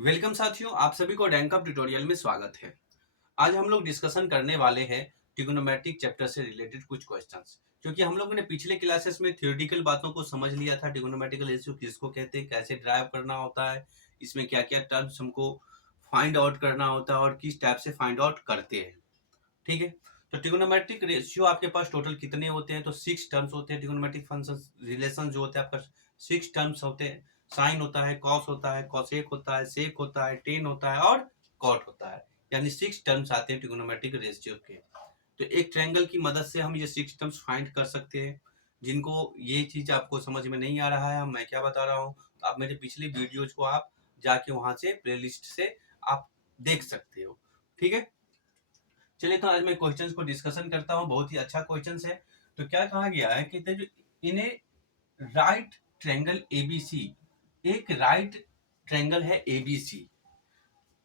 Welcome साथियों, आप सभी को रैंक अप ट्यूटोरियल में स्वागत है। आज हम लोग डिस्कशन करने वाले हैं ट्रिग्नोमेट्रिक चैप्टर से रिलेटेड कुछ क्वेश्चंस। क्योंकि हम लोगों ने पिछले क्लासेस में थ्योरेटिकल बातों को समझ लिया था, ट्रिग्नोमेट्रिकल रेशियो किसको कहते हैं, कैसे ड्राइव करना होता है, इसमें क्या क्या टर्म्स हमको फाइंड आउट करना होता है और किस टाइप से फाइंड आउट करते हैं। ठीक है, तो ट्रिग्नोमेट्रिक रेशियो आपके पास टोटल कितने होते हैं? तो 6 टर्म्स होते हैं। ट्रिग्नोमेट्रिक फंक्शन रिलेशन जो होते हैं आपका 6 टर्म्स होते हैं। साइन होता है, कॉस होता है, कॉसेक होता है, सेक होता है, टेन होता है और कॉट होता है। यानी 6 टर्म्स आते हैं ट्रिग्नोमेट्रिक रेशियो के। तो एक ट्रायंगल की मदद से हम ये 6 टर्म्स फाइंड कर सकते हैं। जिनको ये चीज आपको समझ में नहीं आ रहा है, मैं क्या बता रहा हूँ, तो आप मेरे पिछले वीडियोज को आप जाके वहां से प्लेलिस्ट से आप देख सकते हो। ठीक है, चलिए तो आज मैं क्वेश्चंस को डिस्कशन करता हूँ। बहुत ही अच्छा क्वेश्चंस है। तो क्या कहा गया है कि जो इन ए राइट ट्रायंगल एबीसी, एक राइट ट्रायंगल है एबीसी,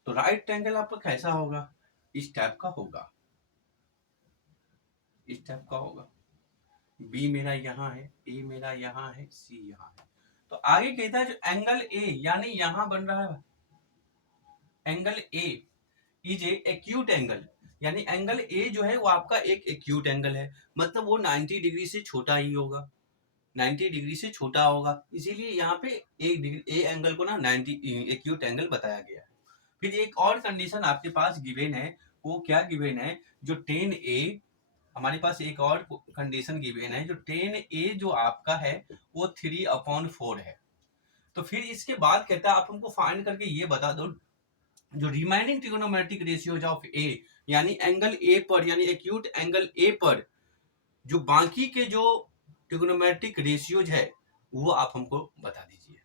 तो राइट ट्रायंगल आपका कैसा होगा? इस टाइप का होगा, इस टाइप का होगा। बी मेरा यहाँ है, ए मेरा यहाँ है, सी यहाँ है। तो आगे कहता है जो एंगल ए, यानी यहाँ बन रहा है angle A is a acute angle, यानी एंगल ए जो है वो आपका एक एक्यूट एंगल है। मतलब वो 90 डिग्री से छोटा ही होगा, 90 डिग्री से छोटा होगा, इसीलिए यहाँ पे एक डिग्री ए एंगल को ना 90 एक्यूट एंगल बताया गया है। फिर एक और कंडीशन आपके पास गिवन है। वो क्या गिवन है? जो 10a, हमारे पास एक और कंडीशन गिवन है। जो 10a जो आपका है वो 3/4 है। तो फिर इसके बाद कहता है आप हमको फाइंड करके ये बता दो जो रिमाइनिंग ट्रिगोनोमेट्रिक रेशियोज ऑफ ए, यानी एंगल ए पर, यानी एक्यूट एंगल ए पर जो बाकी के जो ट्रिगोनोमेट्रिक रेशियोज है वो आप हमको बता दीजिए।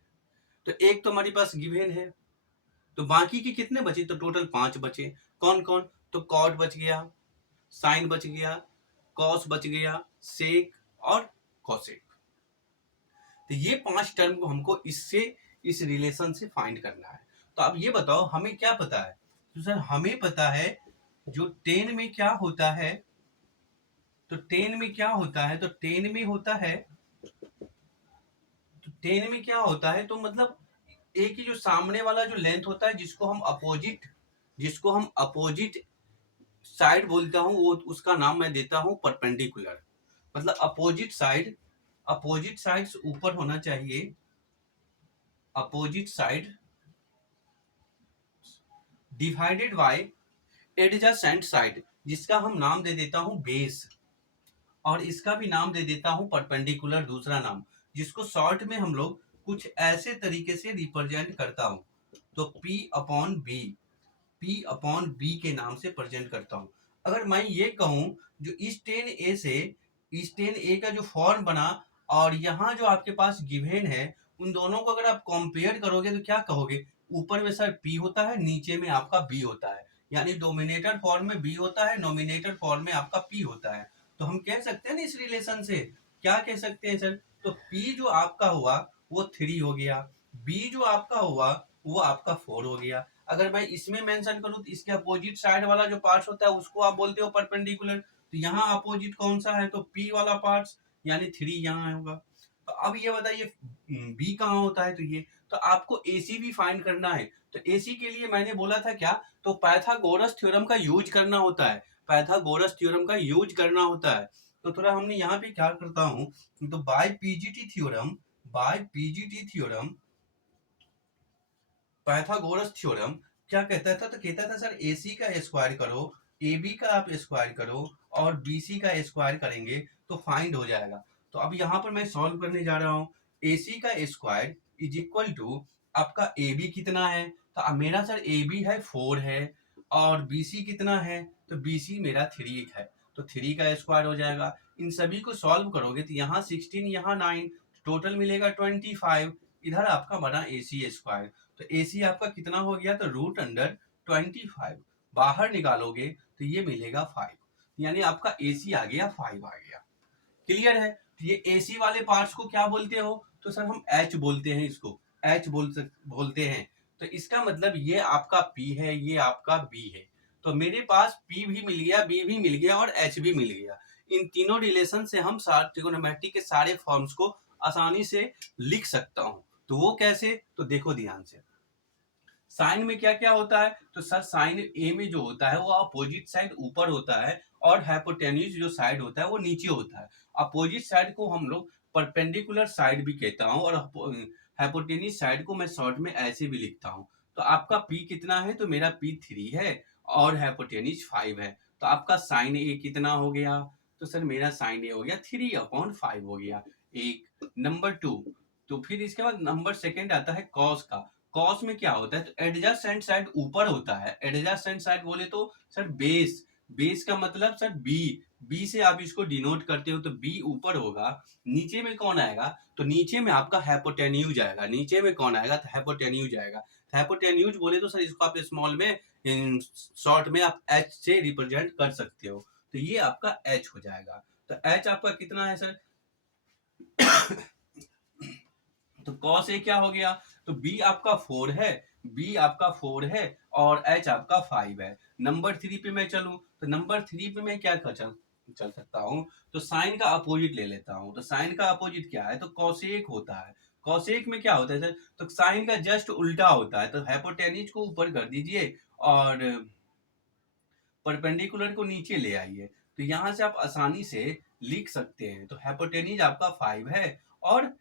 तो एक तो हमारे पास गिवन है, तो बाकी के कितने बचे? तो टोटल 5 बचे। कौन कौन? तो कॉट बच गया, साइन बच गया, कॉस बच गया, सेक और कॉसेक। तो ये 5 टर्म को हमको इससे, इस रिलेशन से फाइंड करना है। तो अब ये बताओ हमें क्या पता है? तो सर हमें पता है जो 10 में क्या होता है, तो 10 में क्या होता है, तो 10 में होता है, तो 10 में क्या होता है, तो मतलब एक ही जो सामने वाला जो लेंथ होता है जिसको हम अपोजिट साइड बोलता हूँ, वो उसका नाम मैं देता हूँ परपेंडिकुलर। मतलब अपोजिट साइड ऊपर होना चाहिए, opposite side divided by adjacent side, जिसका हम नाम दे देता हूं बेस, और इसका भी नाम दे देता हूं परपेंडिकुलर, दूसरा नाम, जिसको शॉर्ट में हम लोग कुछ ऐसे तरीके से रिप्रेजेंट करता हूं। तो पी अपॉन बी के नाम से प्रेजेंट करता हूं। अगर मैं ये कहूं जो इस 10a से इस 10a का जो फॉर्म बना और यहाँ जो आपके पास गिवन है, उन दोनों को अगर आप कंपेयर करोगे तो क्या कहोगे? ऊपर में सर p होता है, नीचे में आपका b होता है, यानी डोमिनेटर फॉर्म में b होता है, नोमिनेटर फॉर्म में आपका p होता है। तो हम कह सकते हैं ना इस रिलेशन से, क्या कह सकते हैं सर? तो p जो आपका हुआ वो 3 हो गया, b जो आपका हुआ वो आपका 4 हो गया। अगर मैं इसमें मेंशन करूं तो इसके अपोजिट साइड वाला जो पार्ट होता है उसको आप बोलते हो परपेंडिकुलर। तो यहाँ अपोजिट कौन सा है? तो p वाला पार्ट, यानी 3 यहाँ होगा। तो अब ये बताइए b कहाँ होता है? तो ये, तो आपको ac भी फाइंड करना है। तो ac के लिए मैंने बोला था क्या? तो पाइथागोरस थ्योरम का यूज करना होता है, पाइथागोरस थ्योरम का यूज करना होता है। तो थोड़ा हमने यहाँ पे क्या करता हूँ, तो by PGT theorem Pythagoras theorem क्या कहता था? तो कहता था सर AC का स्क्वायर करो, AB का आप स्क्वायर करो और BC का स्क्वायर करेंगे तो फाइंड हो जाएगा। तो अब यहाँ पर मैं सॉल्व करने जा रहा हूँ। AC का स्क्वायर इज इक्वल टू आपका AB कितना है? तो अब मेरा सर AB है 4 है, और BC कितना है? तो BC मेरा 3 है, तो 3 का स्क्वायर हो जाएगा। इन सभी को सॉल्व करोगे तो यहाँ 16, यहाँ 9, टोटल मिलेगा 25। इधर आपका बना AC स्क्वायर, तो AC आपका कितना हो गया? तो √25। बाहर निकालोगे तो ये मिलेगा 5, यानी आपका AC आ गया 5 आ गया। क्लियर है? तो ये AC वाले पार्ट्स को क्या बोलते हो? तो सर हम H बोलते हैं, इसको H बोलते हैं। तो इसका मतलब ये आपका P है, ये आपका B है। तो मेरे पास P भी मिल गया, B भी मिल गया और H भी मिल गया। इन तीनों रिलेशन से हम ट्रिगोनोमेट्री के सारे फॉर्म्स को आसानी से लिख सकता हूं। तो वो कैसे? तो देखो ध्यान से। साइन में क्या क्या होता है, तो सर साइन ए में जो होता है वो अपोजिट साइड ऊपर होता है और हाइपोटेन्यूज जो साइड होता है वो नीचे होता है। अपोजिट साइड को हम लोग परपेंडिकुलर साइड भी कहता हूँ और हाइपोटेन्यूज साइड को मैं शॉर्ट में ऐसे भी लिखता हूँ। तो आपका पी कितना है, तो मेरा पी 3 है और हाइपोटेन्यूज 5 है। तो आपका साइन ए कितना हो गया, तो सर मेरा साइन ए हो गया 3/5 हो गया। एक नंबर 2, तो फिर इसके बाद नंबर सेकंड आता है कॉस का। कॉस में क्या होता है, तो एडजस्टेंट साइड ऊपर होता है। एडजस्टेंट साइड बोले तो सर बेस, बेस का मतलब सर बी, बी से आप इसको डिनोट करते हो तो बी ऊपर होगा। नीचे में कौन आएगा, तो नीचे में आपका हाइपोटेन्यूज आएगा। नीचे में कौन आएगा, तो हाइपोटेन्यूज आएगा। हाइपोटेन्यूज बोले तो सर इसको आप स्मॉल में शॉर्ट में आप एच से रिप्रेजेंट कर सकते हो। तो ये आपका एच हो जाएगा। तो एच आपका कितना है सर, तो cos ए क्या हो गया, तो b आपका 4 है, b आपका 4 है और h आपका 5 है। नंबर 3 पे मैं चलूं, तो नंबर 3 पे मैं क्या कर चल सकता हूं, तो साइन का अपोजिट ले लेता हूं। तो साइन का अपोजिट क्या है, तो कॉसेक होता है। कॉसेक में क्या होता है सर, तो साइन का जस्ट उल्टा होता है। तो हाइपोटेन्यूज को ऊपर कर दीजिए और परपेंडिकुलर को नीचे ले आइए। तो यहां से आप आसानी से लिख सकते हैं। तो हाइपोटेन्यूज आपका 5 है और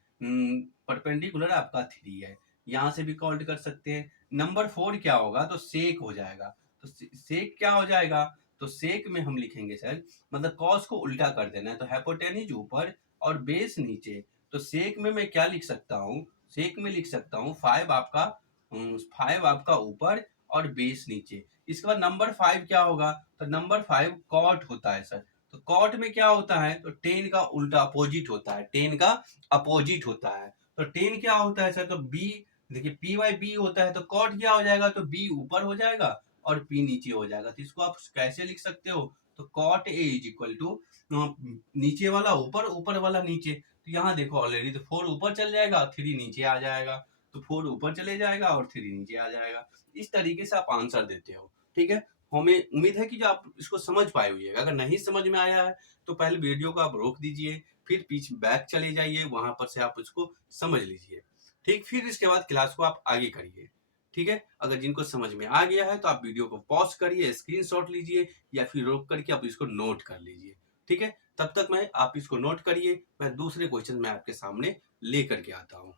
परपेंडिकुलर आपका 3 है। यहां से भी काउंट कर सकते हैं। नंबर 4 क्या होगा, तो सेक हो जाएगा। तो सेक क्या हो जाएगा, तो सेक में हम लिखेंगे सर, मतलब कॉस को उल्टा कर देना है। तो हाइपोटेन्यूज ऊपर और बेस नीचे। तो सेक में मैं क्या लिख सकता हूँ, सेक में लिख सकता हूँ 5 आपका ऊपर और बेस नीचे। इसके बाद नंबर 5 क्या होगा, तो नंबर 5 कॉट होता है सर। तो कॉट में क्या होता है, तो टेन का उल्टा अपोजिट होता है। टेन का अपोजिट होता है। तो टेन क्या होता है सर, तो बी, देखिए पी बाई बी होता है। तो कॉट क्या हो जाएगा, तो बी ऊपर हो जाएगा और पी नीचे हो जाएगा। तो इसको आप कैसे लिख सकते हो, तो cot A is equal to नीचे वाला ऊपर, ऊपर वाला नीचे। तो यहाँ देखो ऑलरेडी, तो 4 ऊपर चल जाएगा, 3 नीचे आ जाएगा। तो 4 ऊपर चले जाएगा और 3 नीचे आ जाएगा। इस तरीके से आप आंसर देते हो। ठीक है, हमें उम्मीद है कि जो आप इसको समझ पाए हुए। अगर नहीं समझ में आया है तो पहले वीडियो को आप रोक दीजिए, फिर पीछे बैक चले जाइए, वहां पर से आप इसको समझ लीजिए। ठीक, फिर इसके बाद क्लास को आप आगे करिए। ठीक है, अगर जिनको समझ में आ गया है तो आप वीडियो को पॉज करिए, स्क्रीनशॉट लीजिए या फिर रोक करके आप इसको नोट कर लीजिए। ठीक है, तब तक मैं आप इसको नोट करिए, मैं दूसरे क्वेश्चन में आपके सामने लेकर के आता हूँ।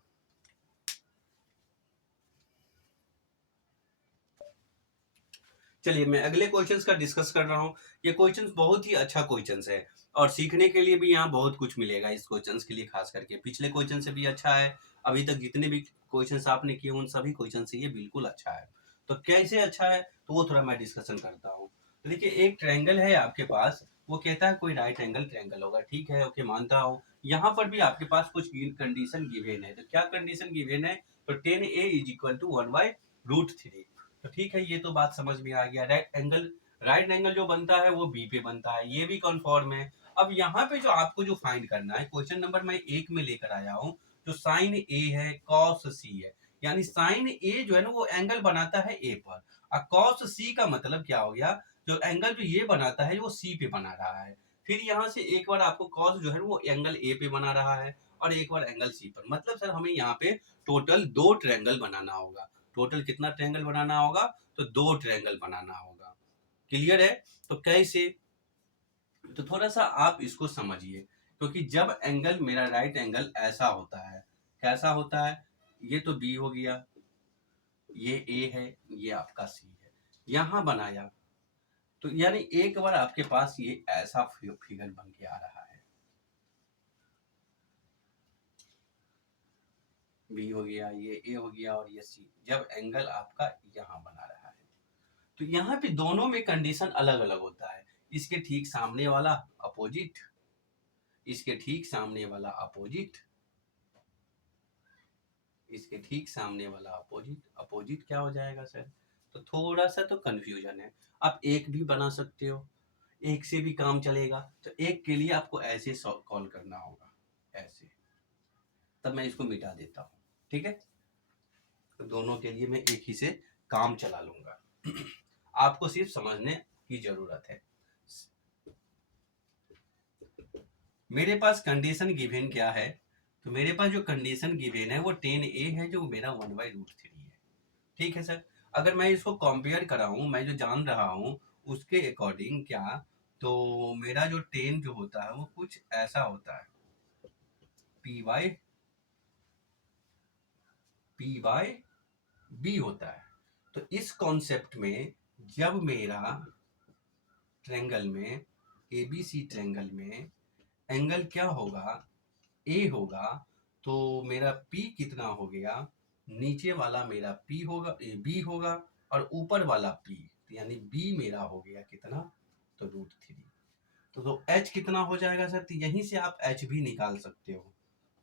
चलिए मैं अगले क्वेश्चंस का डिस्कस कर रहा हूँ। ये क्वेश्चंस बहुत ही अच्छा क्वेश्चंस है और सीखने के लिए भी यहाँ बहुत कुछ मिलेगा इस क्वेश्चंस के लिए। खास करके पिछले क्वेश्चन से भी अच्छा है, अभी तक जितने भी क्वेश्चंस आपने किए उन सभी क्वेश्चन से ये बिल्कुल अच्छा है। तो कैसे अच्छा है, तो वो थोड़ा मैं डिस्कशन करता हूँ। तो देखिए एक ट्रायंगल है आपके पास, वो कहता है कोई राइट एंगल ट्रायंगल होगा। ठीक है, ओके, मानता हूँ। यहाँ पर भी आपके पास कुछ कंडीशन गिवन है। तो क्या कंडीशन गिवन है, तो 10a इज इक्वल टू 1/√3। तो ठीक है, ये तो बात समझ में आ गया। राइट एंगल जो बनता है वो बी पे बनता है, ये भी कन्फर्म है। अब यहाँ पे जो आपको जो फाइंड करना है, क्वेश्चन नंबर मैं 1 में लेकर आया हूँ, जो साइन ए है कॉस सी है। यानी साइन ए जो है ना वो एंगल बनाता है ए पर, और कॉस सी का मतलब क्या हो गया, जो एंगल जो ये बनाता है वो सी पे बना रहा है। फिर यहाँ से एक बार आपको कॉस जो है वो एंगल ए पे बना रहा है और एक बार एंगल सी पर। मतलब सर हमें यहाँ पे टोटल 2 ट्रायंगल बनाना होगा। टोटल कितना ट्रायंगल बनाना होगा, तो 2 ट्रायंगल बनाना होगा। क्लियर है, तो कैसे, तो थोड़ा सा आप इसको समझिए। क्योंकि जब एंगल मेरा राइट एंगल ऐसा होता है, कैसा होता है, ये तो बी हो गया, ये ए है, ये आपका सी है, यहां बनाया। तो यानी एक बार आपके पास ये ऐसा फिगर बन के आ रहा है, बी हो गया, ये ए हो गया और ये सी। जब एंगल आपका यहां बना रहा है, तो यहाँ पे दोनों में कंडीशन अलग अलग होता है। इसके ठीक सामने वाला अपोजिट, इसके ठीक सामने वाला अपोजिट, इसके ठीक सामने वाला अपोजिट। अपोजिट क्या हो जाएगा सर, तो थोड़ा सा तो कंफ्यूजन है। आप एक भी बना सकते हो, एक से भी काम चलेगा। तो एक के लिए आपको ऐसे कॉल करना होगा, ऐसे। तब मैं इसको मिटा देता हूँ। ठीक है, तो दोनों के लिए मैं एक ही से काम चला लूंगा। आपको सिर्फ समझने की जरूरत है। मेरे पास कंडीशन गिवन क्या है, तो मेरे पास जो कंडीशन गिवन है वो 10a है, जो मेरा 1/√3 है। ठीक है सर, अगर मैं इसको कंपेयर कराऊं, मैं जो जान रहा हूं उसके अकॉर्डिंग क्या, तो मेरा जो 10 जो होता है वो कुछ ऐसा होता है, पी बाय बी होता है। तो इस कॉन्सेप्ट में जब मेरा ट्रायंगल में, एबीसी ट्रायंगल में एंगल क्या होगा, ए होगा, तो मेरा पी कितना हो गया, नीचे वाला मेरा पी होगा, बी होगा, और ऊपर वाला पी, यानी बी मेरा हो गया कितना, तो √3। तो एच कितना हो जाएगा सर, तो यहीं से आप एच भी निकाल सकते हो।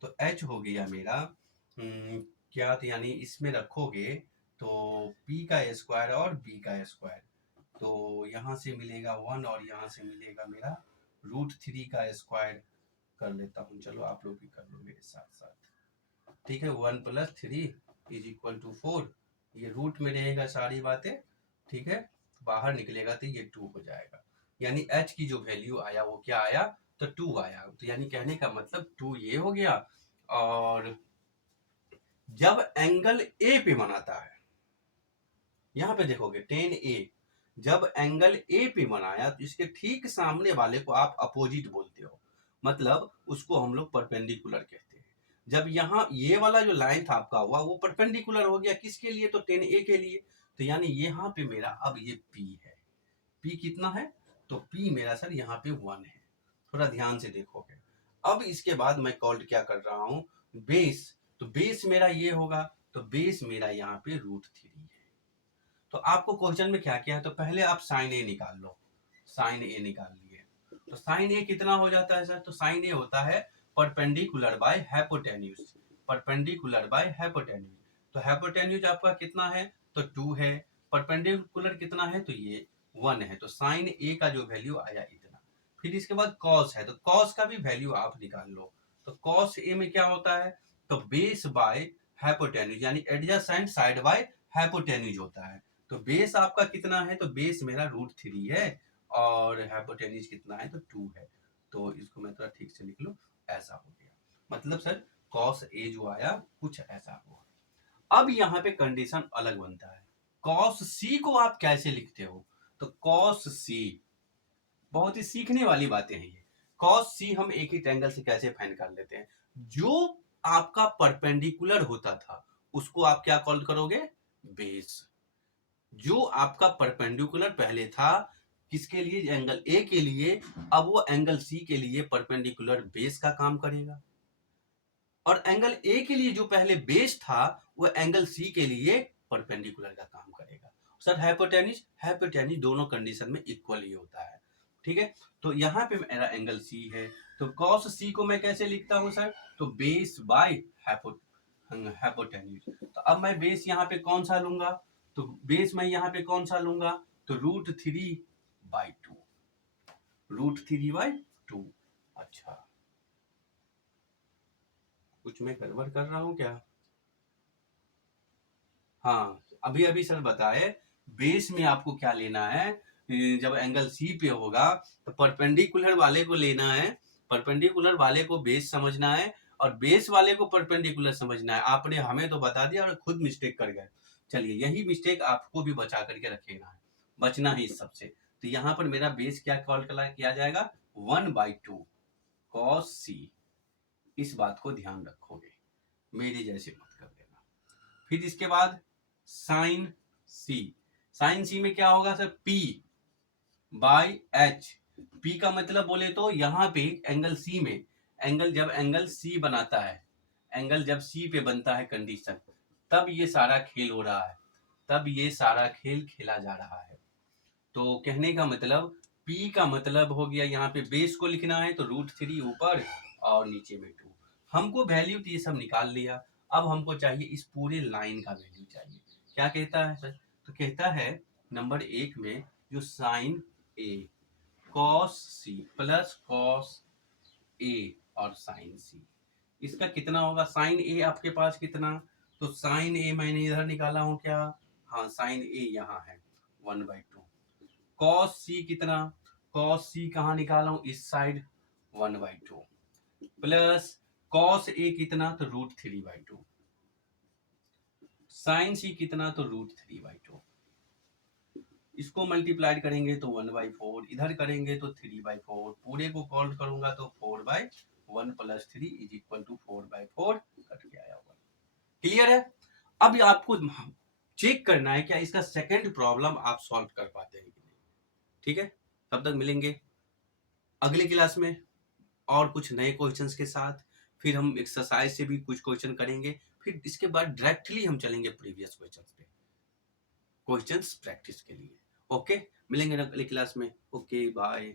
तो एच हो गया मेरा क्या, तो यानी इसमें रखोगे तो पी का स्क्वायर और बी का स्क्वायर, तो यहाँ से मिलेगा 1 और यहाँ से मिलेगा मेरा √3 का स्क्वायर। कर लेता हूँ, चलो आप लोग भी कर लो मेरे साथ साथ, ठीक है। 1 + 3 = 4, ये रूट में रहेगा सारी बातें, ठीक है, बाहर निकलेगा तो ये 2 हो जाएगा। यानी h की जो वैल्यू आया वो क्या आया, तो 2 आया। तो यानी कहने का मतलब 2 ये हो गया। और जब एंगल ए पे बनाता है, यहाँ पे देखोगे 10A, जब एंगल ए पे बनाया तो इसके ठीक सामने वाले को आप अपोजिट बोलते हो, मतलब उसको हम लोग परपेंडिकुलर कहते हैं। जब यहाँ ये वाला जो लाइन था आपका हुआ वो परपेंडिकुलर हो गया किसके लिए, तो 10A के लिए। तो यानी यहाँ पे मेरा अब ये P है, P कितना है, तो P मेरा सर यहाँ पे 1 है। थोड़ा ध्यान से देखोगे। अब इसके बाद मैं कॉल्ड क्या कर रहा हूँ, बेस। तो बेस मेरा ये होगा, तो बेस मेरा यहाँ पे √3 है। तो आपको क्वेश्चन में क्या किया है, तो पहले आप साइन ए निकाल लो, साइन ए निकाल लिए। तो साइन ए कितना हो जाता है सर, तो साइन ए होता है perpendicular by hypotenuse, perpendicular by hypotenuse. तो हाइपोटेन्यूज आपका कितना है, तो 2 है, परपेंडिकुलर कितना है, तो ये 1 है। तो साइन ए का जो वैल्यू आया इतना। फिर इसके बाद कॉस है, तो कॉस का भी वैल्यू आप निकाल लो। तो कॉस ए में क्या होता है, तो बेस बाय हाइपोटेन्यूज, यानी एडजेसेंट साइड बाय हाइपोटेन्यूज होता है। तो बेस आपका कितना है, तो बेस मेरा √3 है, और हाइपोटेन्यूज कितना है, तो 2 है। तो इसको मैं थोड़ा ठीक से लिख लूं, ऐसा हो गया। मतलब सर कॉस ए जो आया कुछ ऐसा हुआ। अब यहाँ पे कंडीशन अलग बनता है, कॉस सी को आप कैसे लिखते हो, तो कॉस सी बहुत ही सीखने वाली बातें हैं ये। कॉस सी हम एक ही ट्रायंगल से कैसे फाइंड कर लेते हैं, जो आपका परपेंडिकुलर होता था उसको आप क्या कॉल करोगे, बेस। जो आपका परपेंडिकुलर पहले था किसके लिए, एंगल ए के लिए, अब वो एंगल सी के लिए परपेंडिकुलर बेस का काम करेगा। और एंगल ए के लिए जो पहले बेस था वो एंगल सी के लिए परपेंडिकुलर का काम करेगा। सर हाइपोटेन्यूज, हाइपोटेन्यूज दोनों कंडीशन में इक्वल ही होता है, ठीक है। तो यहाँ पे मेरा एंगल सी है, तो कॉस सी को मैं कैसे लिखता हूँ सर, तो बेस बाय हाइपोटेन्यूज। तो अब मैं बेस यहाँ पे कौन सा लूंगा, तो बेस मैं यहाँ पे कौन सा लूंगा, तो √3/2, √3/2। अच्छा, कुछ मैं गड़बड़ कर रहा हूँ क्या, हाँ अभी अभी सर बताए, बेस में आपको क्या लेना है, जब एंगल सी पे होगा तो परपेंडिकुलर वाले को लेना है, परपेंडिकुलर वाले को बेस समझना है, और बेस वाले को परपेंडिकुलर समझना है। आपने हमें तो बता दिया और खुद मिस्टेक कर गए। चलिए यही मिस्टेक आपको भी बचा करके रखेगा है, बचना ही इस सबसे। तो यहाँ पर मेरा बेस क्या कॉल किया जाएगा, 1/2 कॉस सी। इस बात को ध्यान रखोगे, मेरे जैसे मत कर देना। फिर इसके बाद साइन सी, साइन सी में क्या होगा सर, P/H। P का मतलब बोले तो यहाँ पे एंगल सी में, एंगल जब एंगल सी बनाता है, एंगल जब सी पे बनता है कंडीशन, तब ये सारा खेल हो रहा है, तब ये सारा खेल खेला जा रहा है। तो कहने का मतलब P का मतलब हो गया, यहाँ पे बेस को लिखना है तो √3 ऊपर और नीचे में 2। हमको वैल्यू तो ये सब निकाल लिया, अब हमको चाहिए इस पूरे लाइन का वैल्यू चाहिए। क्या कहता है सर, तो कहता है नंबर 1 में जो sign A cos C plus cos A और साइन सी, इसका कितना होगा, साइन ए आपके पास कितना, तो साइन ए मैंने इधर निकाला हूं क्या, हाँ साइन ए यहाँ है 1/2। कॉस सी कितना, कॉस सी कहाँ निकाला हूं, इस साइड 1/2, प्लस कॉस ए कितना, तो √3/2। साइन सी कितना, तो √3/2। इसको मल्टीप्लाइड करेंगे तो 1/4, इधर करेंगे तो 3/4, पूरे को काउंट करूंगा तो 4/1 + 3 = 4/4 कट के आया होगा। क्लियर है? अब आपको चेक करना है क्या इसका सेकंड प्रॉब्लम आप सॉल्व कर पाते हैं कि नहीं। ठीक है, तब तक मिलेंगे अगले क्लास में और कुछ नए क्वेश्चंस के साथ। फिर हम एक्सरसाइज से भी कुछ क्वेश्चन करेंगे, फिर इसके बाद डायरेक्टली हम चलेंगे प्रीवियस क्वेश्चंस पे, क्वेश्चंस प्रैक्टिस के लिए। ओके, मिलेंगे अगले क्लास में। Okay, bye.